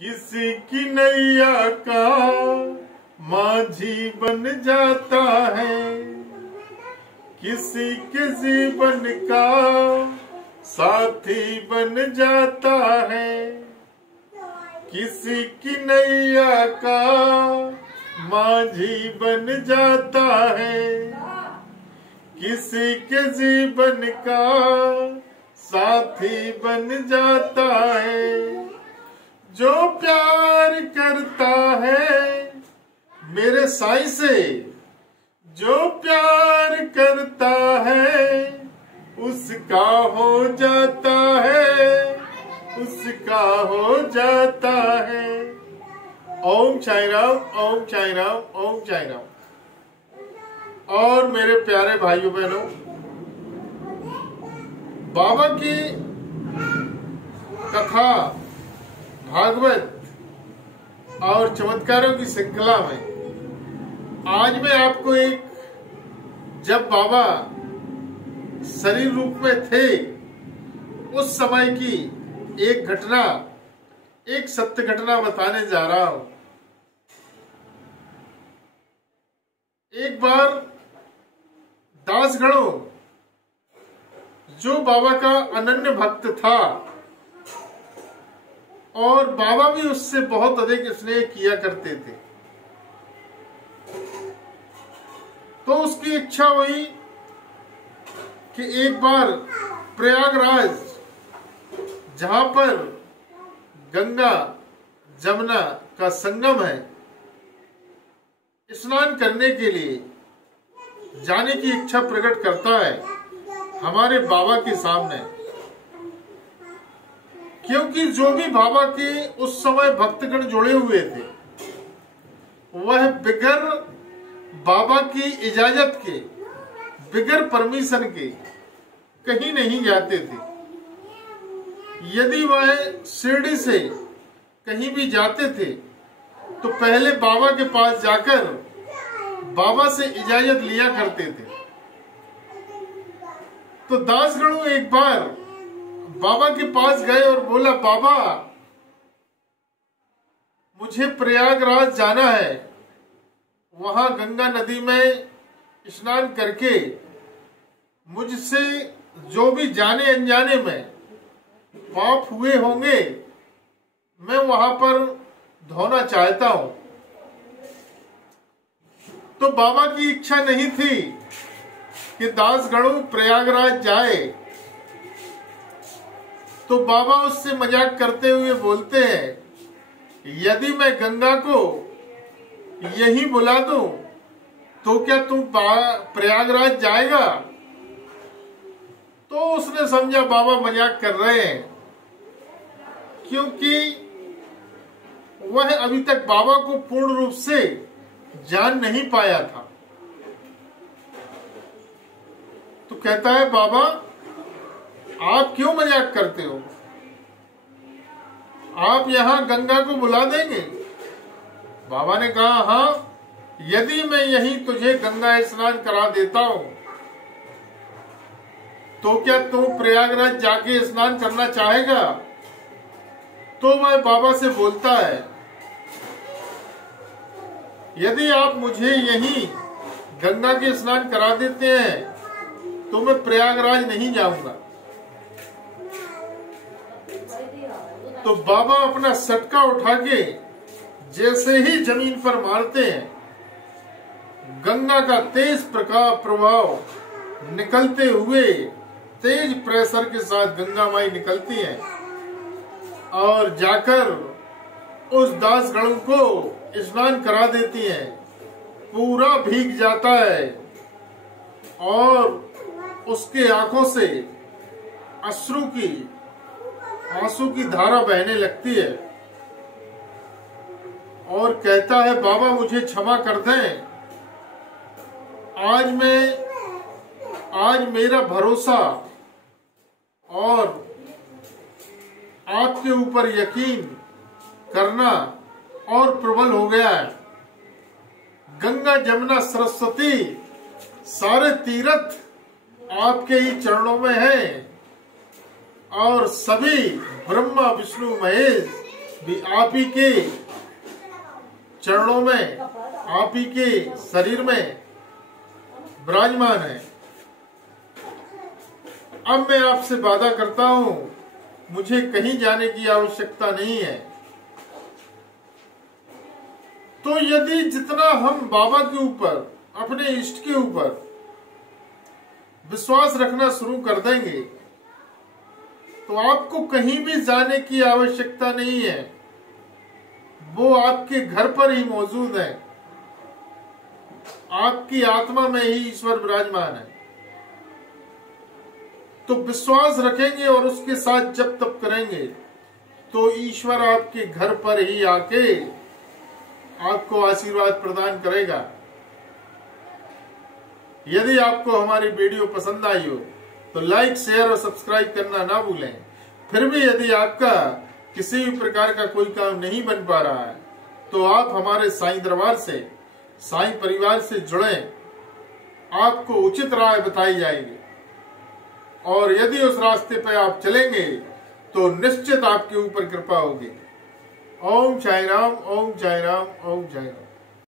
किसी की नैया का माझी बन जाता है, किसी के जीवन का साथी बन जाता है। किसी की नैया का माझी बन जाता है, किसी के जीवन का साथी बन जाता है। जो प्यार करता है मेरे साईं से, जो प्यार करता है उसका हो जाता है, उसका हो जाता है। ओम साईं राम, ओम साईं राम, ओम साईं राम। और मेरे प्यारे भाइयों बहनों, बाबा की कथा भागवत और चमत्कारों की श्रृंखला में आज मैं आपको एक, जब बाबा शरीर रूप में थे उस समय की एक घटना, एक सत्य घटना बताने जा रहा हूं। एक बार दासगणों, जो बाबा का अनन्य भक्त था और बाबा भी उससे बहुत अधिक स्नेह किया करते थे, तो उसकी इच्छा हुई कि एक बार प्रयागराज, जहां पर गंगा जमुना का संगम है, स्नान करने के लिए जाने की इच्छा प्रकट करता है हमारे बाबा के सामने। क्योंकि जो भी बाबा के उस समय भक्तगण जुड़े हुए थे वह बिगर बाबा की इजाजत के, बिगर परमिशन के कहीं नहीं जाते थे। यदि वह शिरडी से कहीं भी जाते थे तो पहले बाबा के पास जाकर बाबा से इजाजत लिया करते थे। तो दासगणों एक बार बाबा के पास गए और बोला, बाबा मुझे प्रयागराज जाना है, वहां गंगा नदी में स्नान करके मुझसे जो भी जाने अनजाने में पाप हुए होंगे मैं वहां पर धोना चाहता हूं। तो बाबा की इच्छा नहीं थी कि दासगणों प्रयागराज जाए। तो बाबा उससे मजाक करते हुए बोलते हैं, यदि मैं गंगा को यही बुला दूं तो क्या तू प्रयागराज जाएगा? तो उसने समझा बाबा मजाक कर रहे हैं, क्योंकि वह अभी तक बाबा को पूर्ण रूप से जान नहीं पाया था। तो कहता है, बाबा आप क्यों मजाक करते हो? आप यहां गंगा को बुला देंगे? बाबा ने कहा, हाँ, यदि मैं यहीं तुझे गंगा स्नान करा देता हूं तो क्या तू प्रयागराज जाके स्नान करना चाहेगा? तो वह बाबा से बोलता है, यदि आप मुझे यहीं गंगा के स्नान करा देते हैं तो मैं प्रयागराज नहीं जाऊंगा। तो बाबा अपना सटका उठा के जैसे ही जमीन पर मारते हैं, गंगा का तेज प्रभाव निकलते हुए तेज प्रेशर के साथ गंगा माई निकलती है और जाकर उस दासगणों को स्नान करा देती है। पूरा भीग जाता है और उसके आंखों से आंसू की धारा बहने लगती है और कहता है, बाबा मुझे क्षमा कर दें, आज मेरा भरोसा और आपके ऊपर यकीन करना और प्रबल हो गया है। गंगा जमुना सरस्वती सारे तीर्थ आपके ही चरणों में हैं और सभी ब्रह्मा विष्णु महेश भी आप ही के चरणों में, आप ही के शरीर में विराजमान है। अब मैं आपसे वादा करता हूं, मुझे कहीं जाने की आवश्यकता नहीं है। तो यदि जितना हम बाबा के ऊपर, अपने इष्ट के ऊपर विश्वास रखना शुरू कर देंगे तो आपको कहीं भी जाने की आवश्यकता नहीं है। वो आपके घर पर ही मौजूद है। आपकी आत्मा में ही ईश्वर विराजमान है। तो विश्वास रखेंगे और उसके साथ जप तप करेंगे तो ईश्वर आपके घर पर ही आके आपको आशीर्वाद प्रदान करेगा। यदि आपको हमारी वीडियो पसंद आई हो तो लाइक, शेयर और सब्सक्राइब करना ना भूलें। फिर भी यदि आपका किसी भी प्रकार का कोई काम नहीं बन पा रहा है तो आप हमारे साईं दरबार से, साईं परिवार से जुड़ें। आपको उचित राय बताई जाएगी और यदि उस रास्ते पर आप चलेंगे तो निश्चित आपके ऊपर कृपा होगी। ओम साई राम, ओम साई राम, ओम साई राम।